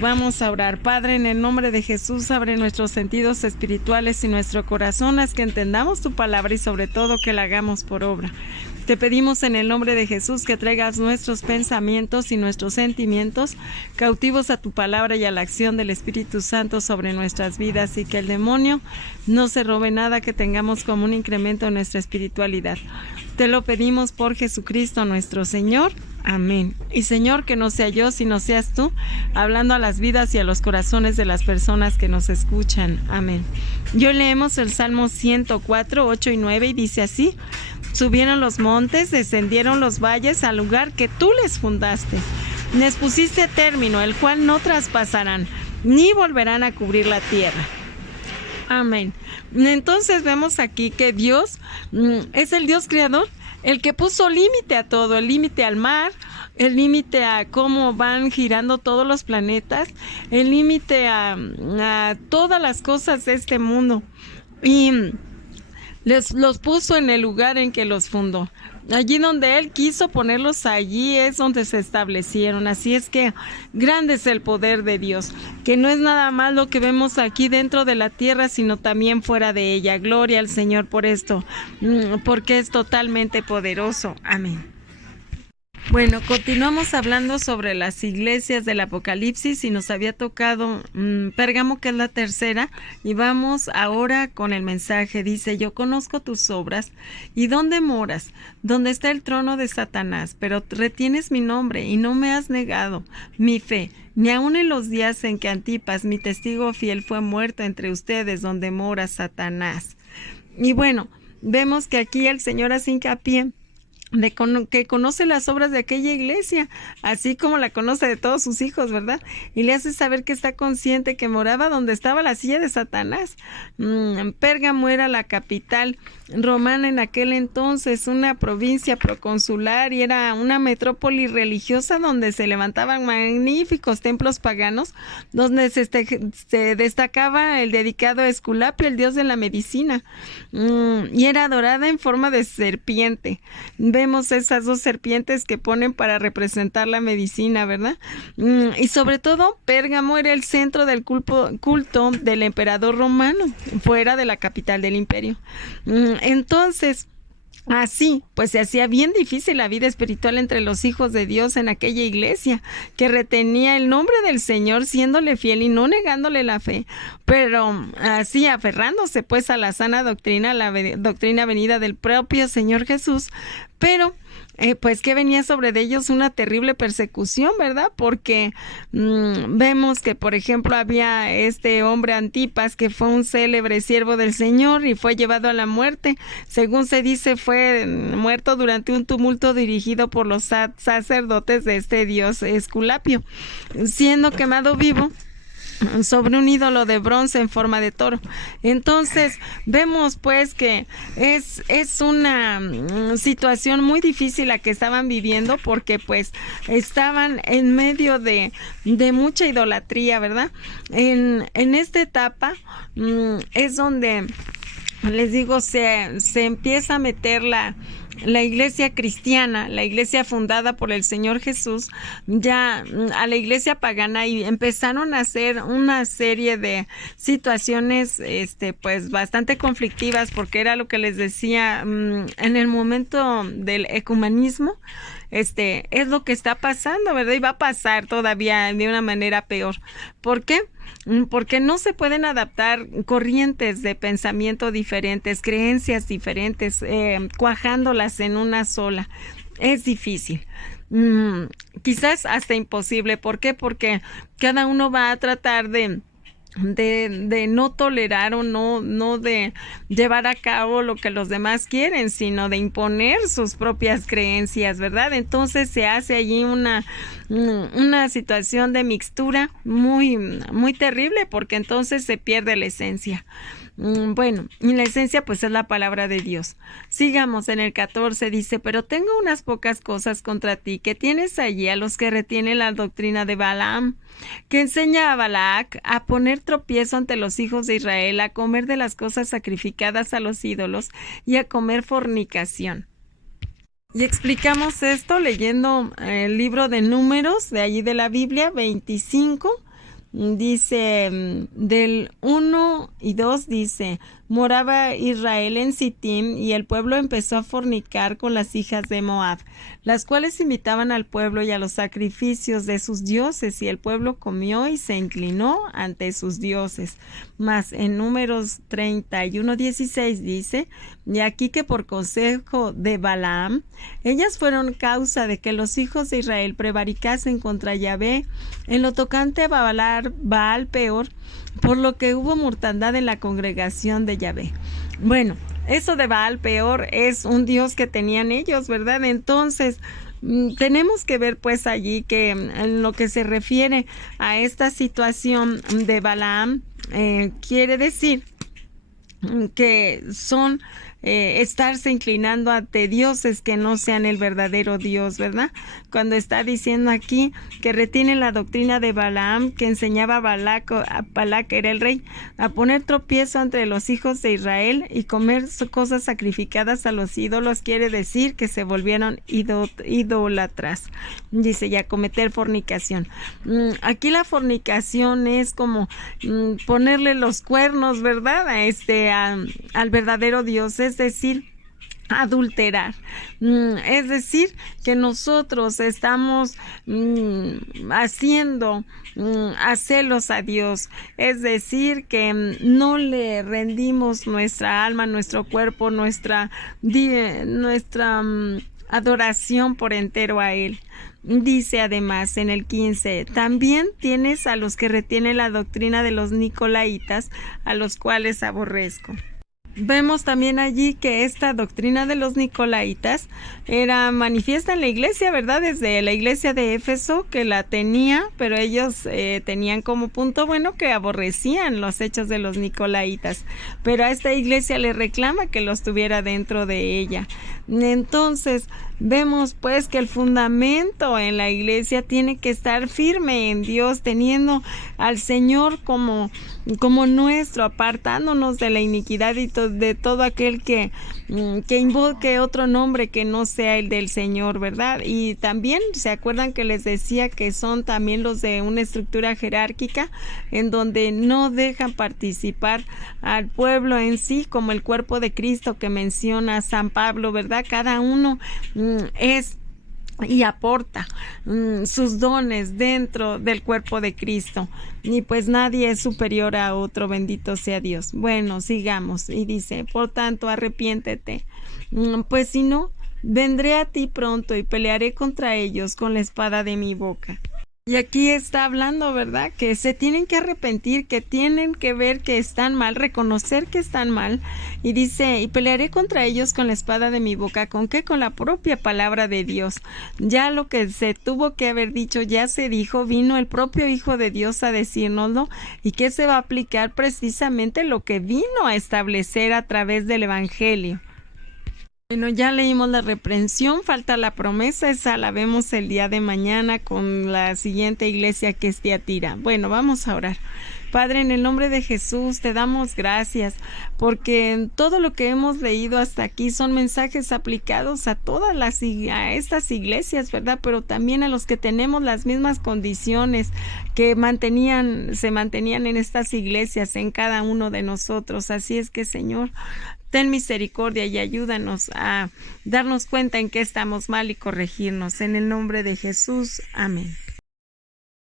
Vamos a orar. Padre, en el nombre de Jesús, abre nuestros sentidos espirituales y nuestro corazón, haz que entendamos tu palabra y sobre todo que la hagamos por obra. Te pedimos en el nombre de Jesús que traigas nuestros pensamientos y nuestros sentimientos cautivos a tu palabra y a la acción del Espíritu Santo sobre nuestras vidas, y que el demonio no se robe nada que tengamos como un incremento en nuestra espiritualidad. Te lo pedimos por Jesucristo nuestro Señor. Amén. Y Señor, que no sea yo, sino seas tú, hablando a las vidas y a los corazones de las personas que nos escuchan. Amén. Yo leemos el Salmo 104, 8 y 9 y dice así: subieron los montes, descendieron los valles al lugar que tú les fundaste. Les pusiste término, el cual no traspasarán, ni volverán a cubrir la tierra. Amén. Entonces vemos aquí que Dios es el Dios creador, el que puso límite a todo, el límite al mar, el límite a cómo van girando todos los planetas, el límite a todas las cosas de este mundo. Y los puso en el lugar en que los fundó. Allí donde Él quiso ponerlos, allí es donde se establecieron. Así es que grande es el poder de Dios, que no es nada más lo que vemos aquí dentro de la tierra, sino también fuera de ella. Gloria al Señor por esto, porque es totalmente poderoso. Amén. Bueno, continuamos hablando sobre las iglesias del Apocalipsis y nos había tocado Pérgamo, que es la tercera, y vamos ahora con el mensaje. Dice: yo conozco tus obras y dónde moras, donde está el trono de Satanás, pero retienes mi nombre y no me has negado mi fe, ni aun en los días en que Antipas, mi testigo fiel, fue muerto entre ustedes, donde mora Satanás. Y bueno, vemos que aquí el Señor hace hincapié que conoce las obras de aquella iglesia, así como la conoce de todos sus hijos, ¿verdad? Y le hace saber que está consciente que moraba donde estaba la silla de Satanás. Pérgamo era la capital romana en aquel entonces, una provincia proconsular, y era una metrópoli religiosa donde se levantaban magníficos templos paganos, donde se destacaba el dedicado a Esculapio, el dios de la medicina, y era adorada en forma de serpiente. Vemos esas dos serpientes que ponen para representar la medicina, ¿verdad? Y sobre todo, Pérgamo era el centro del culto del emperador romano, fuera de la capital del imperio. Entonces, así, pues se hacía bien difícil la vida espiritual entre los hijos de Dios en aquella iglesia, que retenía el nombre del Señor siéndole fiel y no negándole la fe, pero así aferrándose pues a la sana doctrina, la doctrina venida del propio Señor Jesús, pero pues que venía sobre de ellos una terrible persecución, ¿verdad? Porque vemos que, por ejemplo, había este hombre Antipas, que fue un célebre siervo del Señor y fue llevado a la muerte. Según se dice, fue muerto durante un tumulto dirigido por los sacerdotes de este dios Esculapio, siendo quemado vivo sobre un ídolo de bronce en forma de toro. Entonces vemos pues que es una situación muy difícil la que estaban viviendo, porque pues estaban en medio de mucha idolatría, ¿verdad? En esta etapa es donde, les digo, se empieza a meter la iglesia cristiana, la iglesia fundada por el Señor Jesús, ya a la iglesia pagana, y empezaron a hacer una serie de situaciones pues bastante conflictivas, porque era lo que les decía, en el momento del ecumenismo, es lo que está pasando, ¿verdad? Y va a pasar todavía de una manera peor. ¿Por qué? Porque no se pueden adaptar corrientes de pensamiento diferentes, creencias diferentes, cuajándolas en una sola. Es difícil. Quizás hasta imposible. ¿Por qué? Porque cada uno va a tratar de no tolerar o no de llevar a cabo lo que los demás quieren, sino de imponer sus propias creencias, ¿verdad? Entonces se hace allí una situación de mixtura muy, muy terrible, porque entonces se pierde la esencia. Bueno, y la esencia pues es la palabra de Dios. Sigamos en el 14, dice: pero tengo unas pocas cosas contra ti, que tienes allí a los que retienen la doctrina de Balaam, que enseña a Balac a poner tropiezo ante los hijos de Israel, a comer de las cosas sacrificadas a los ídolos y a comer fornicación. Y explicamos esto leyendo el libro de Números, de allí de la Biblia, 25, dice del 1 y 2 dice: moraba Israel en Sittim, y el pueblo empezó a fornicar con las hijas de Moab, las cuales invitaban al pueblo y a los sacrificios de sus dioses, y el pueblo comió y se inclinó ante sus dioses. Mas en Números 31:16 dice: y aquí que por consejo de Balaam, ellas fueron causa de que los hijos de Israel prevaricasen contra Yahvé en lo tocante a Baal peor, por lo que hubo mortandad en la congregación de Yahvé. Bueno, eso de Baal peor es un dios que tenían ellos, ¿verdad? Entonces, tenemos que ver pues allí que en lo que se refiere a esta situación de Balaam, quiere decir que son estarse inclinando ante dioses que no sean el verdadero Dios, ¿verdad? Cuando está diciendo aquí que retienen la doctrina de Balaam, que enseñaba a Balac era el rey, a poner tropiezo entre los hijos de Israel y comer cosas sacrificadas a los ídolos, quiere decir que se volvieron idólatras. Dice, y a cometer fornicación. Aquí la fornicación es como ponerle los cuernos, ¿verdad? Al verdadero Dios, es decir, adulterar. Es decir, que nosotros estamos haciendo a celos a Dios. Es decir, que no le rendimos nuestra alma, nuestro cuerpo, nuestra adoración por entero a Él. Dice además en el 15: también tienes a los que retienen la doctrina de los nicolaitas, a los cuales aborrezco. Vemos también allí que esta doctrina de los nicolaitas era manifiesta en la iglesia, ¿verdad? Desde la iglesia de Éfeso, que la tenía, pero ellos tenían como punto bueno que aborrecían los hechos de los nicolaitas, pero a esta iglesia le reclama que los tuviera dentro de ella. Entonces vemos pues que el fundamento en la iglesia tiene que estar firme en Dios, teniendo al Señor como nuestro, apartándonos de la iniquidad y de todo aquel que invoque otro nombre que no sea el del Señor, ¿verdad? Y también se acuerdan que les decía que son también los de una estructura jerárquica en donde no dejan participar al pueblo en sí como el cuerpo de Cristo que menciona San Pablo, ¿verdad? Cada uno es y aporta sus dones dentro del cuerpo de Cristo, y pues nadie es superior a otro, bendito sea Dios. Bueno, sigamos, y dice: por tanto, arrepiéntete, pues si no, vendré a ti pronto y pelearé contra ellos con la espada de mi boca. Y aquí está hablando, ¿verdad? Que se tienen que arrepentir, que tienen que ver que están mal, reconocer que están mal. Y dice: y pelearé contra ellos con la espada de mi boca. ¿Con qué? Con la propia palabra de Dios. Ya lo que se tuvo que haber dicho, ya se dijo, vino el propio Hijo de Dios a decírnoslo. Y que se va a aplicar precisamente lo que vino a establecer a través del Evangelio. Bueno, ya leímos la reprensión, falta la promesa, esa la vemos el día de mañana con la siguiente iglesia, que es Tiatira. Bueno, vamos a orar. Padre, en el nombre de Jesús te damos gracias porque todo lo que hemos leído hasta aquí son mensajes aplicados a a estas iglesias, ¿verdad? Pero también a los que tenemos las mismas condiciones que se mantenían en estas iglesias, en cada uno de nosotros. Así es que, Señor, ten misericordia y ayúdanos a darnos cuenta en qué estamos mal y corregirnos. En el nombre de Jesús. Amén.